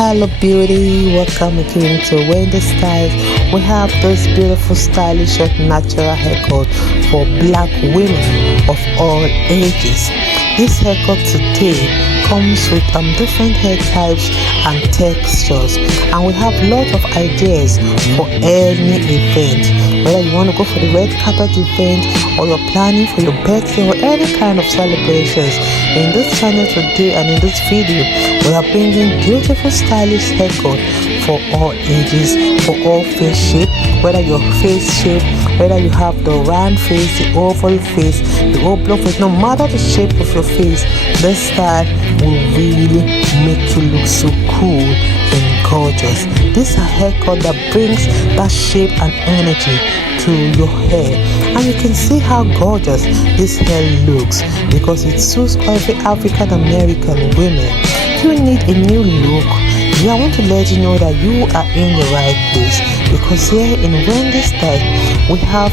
Hello beauty, welcome again to Wendy Styles. We have this beautiful stylish short natural haircut for black women of all ages. This haircut today comes with different hair types and textures, and we have lots of ideas for any event, whether you want to go for the red carpet event or you're planning for your birthday or any kind of celebrations. In this channel today and in this video, we are bringing beautiful stylish haircut for all ages, for all face shape, whether your face shape, whether you have the round face, the oval face, the oblong face, no matter the shape of your face, this style will really make you look so cool and gorgeous. This is a haircut that brings that shape and energy to your hair, and you can see how gorgeous this hair looks because it suits every African American women. If you need a new look, I want to let you know that you are in the right place, because here in Wendy Styles we have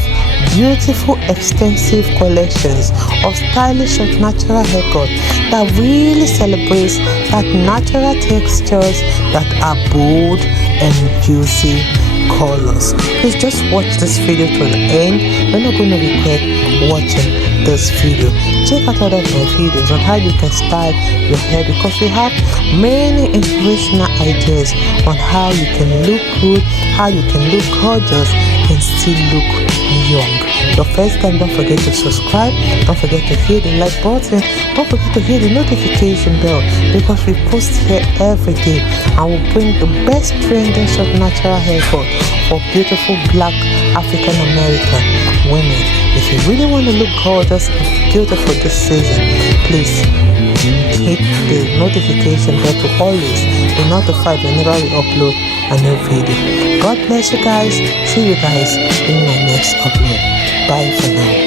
beautiful extensive collections of stylish and natural haircut that really celebrates that natural textures that are bold and juicy colors. Please just watch this video to the end. You're not going to regret watching this video. Check out other of my videos on how you can style your hair, because we have many inspirational ideas on how you can look good, how you can look gorgeous and still look young. The first time, don't forget to subscribe, don't forget to hit the like button, don't forget to hit the notification bell, because we post here every day and we'll bring the best trending short natural haircut for beautiful black African American women. If you really want to look gorgeous and beautiful this season, please hit the notification bell to always be notified whenever we upload a new video. God bless you guys. See you guys in my next upload. Bye for now.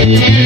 Yeah.